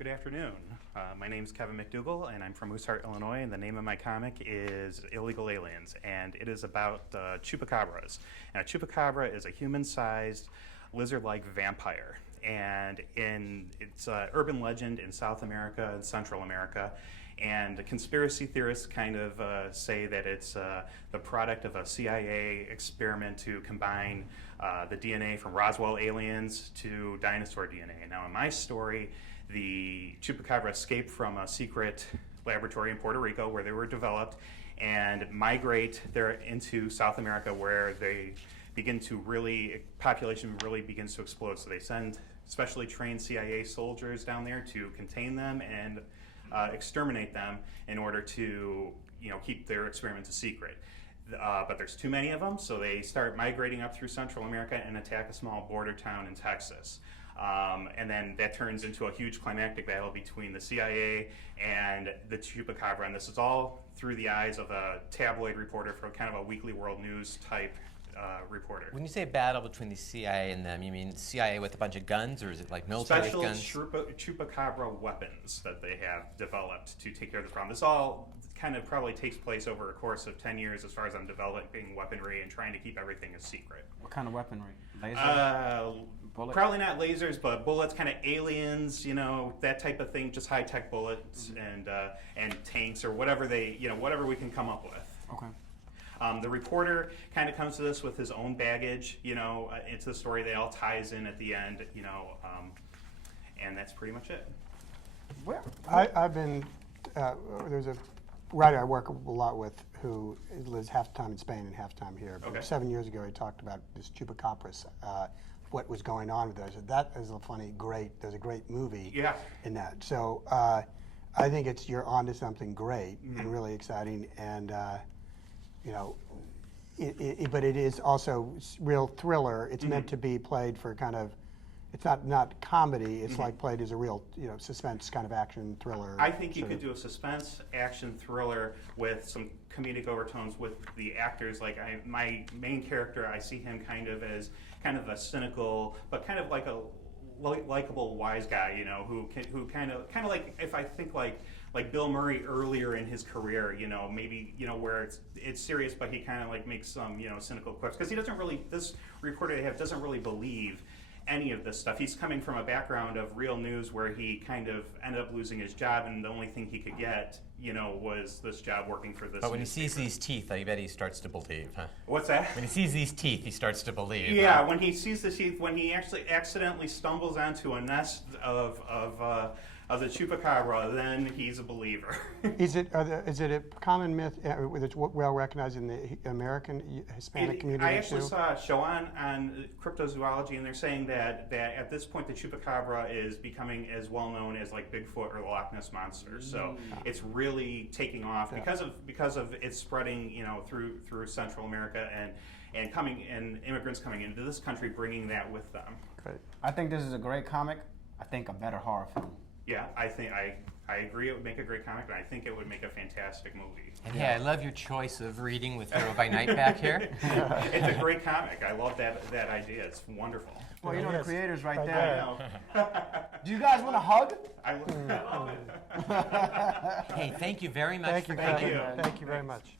Good afternoon. My name's Kevin MacDougall, and I'm from Mooseheart, Illinois, and the name of my comic is Illegal Aliens, and it is about chupacabras. And a chupacabra is a human-sized, lizard-like vampire, and it's an urban legend in South America and Central America, and the conspiracy theorists kind of say that it's the product of a CIA experiment to combine the DNA from Roswell aliens to dinosaur DNA. Now, in my story, the chupacabra escaped from a secret laboratory in Puerto Rico where they were developed and migrate there into South America, where they begin to population really begins to explode. So they send specially trained CIA soldiers down there to contain them and exterminate them in order to keep their experiments a secret. But there's too many of them, so they start migrating up through Central America and attack a small border town in Texas. And then that turns into a huge climactic battle between the CIA and the chupacabra. And this is all through the eyes of a tabloid reporter for kind of a Weekly World News type reporter. When you say battle between the CIA and them, you mean CIA with a bunch of guns, or is it like military guns? Special chupacabra weapons that they have developed to take care of the problem. This all kind of probably takes place over a course of 10 years as far as I'm developing weaponry and trying to keep everything a secret. What kind of weaponry? Laser? Bullets? Probably not lasers, but bullets, kind of aliens, that type of thing, just high-tech bullets and tanks or whatever whatever we can come up with. Okay. The reporter kind of comes to this with his own baggage, into the story that all ties in at the end, and that's pretty much it. I've been, there's a writer I work a lot with who lives half the time in Spain and half the time here. Okay. 7 years ago he talked about this chupacabras, what was going on with those. That is there's a great movie in that. So I think you're onto something great and really exciting, and but it is also real thriller. It's meant to be played for kind of, it's not comedy. It's like played as a real suspense kind of action thriller. I think you could do a suspense action thriller with some comedic overtones with the actors. Like my main character, I see him kind of as kind of a cynical, but kind of like a likable wise guy, who kind of like, if I think like Bill Murray earlier in his career, maybe where it's serious, but he kind of like makes some cynical quips, because this reporter they have doesn't really believe any of this stuff. He's coming from a background of real news where he kind of ended up losing his job, and the only thing he could get, was this job working for this. But when he sees these teeth, I bet he starts to believe, huh? What's that? When he sees these teeth, he starts to believe. Yeah, huh? when he sees the teeth, when he actually accidentally stumbles onto a nest of the chupacabra, then he's a believer. Is it a common myth that's well recognized in the American Hispanic community? I actually saw a show on cryptozoology, and they're saying that at this point the chupacabra is becoming as well known as like Bigfoot or the Loch Ness monster. So it's really taking off because of its spreading, through Central America and immigrants coming into this country, bringing that with them. Great. I think this is a great comic. I think a better horror film. Yeah, I think I agree. It would make a great comic, and I think it would make a fantastic movie. And yeah, I love your choice of reading with Hero by Night back here. It's a great comic. I love that idea. It's wonderful. Well, the creator's right I there. know. Do you guys want a hug? I love it. Hey, thank you very much Thank for you, coming. Kevin. Thank you very much.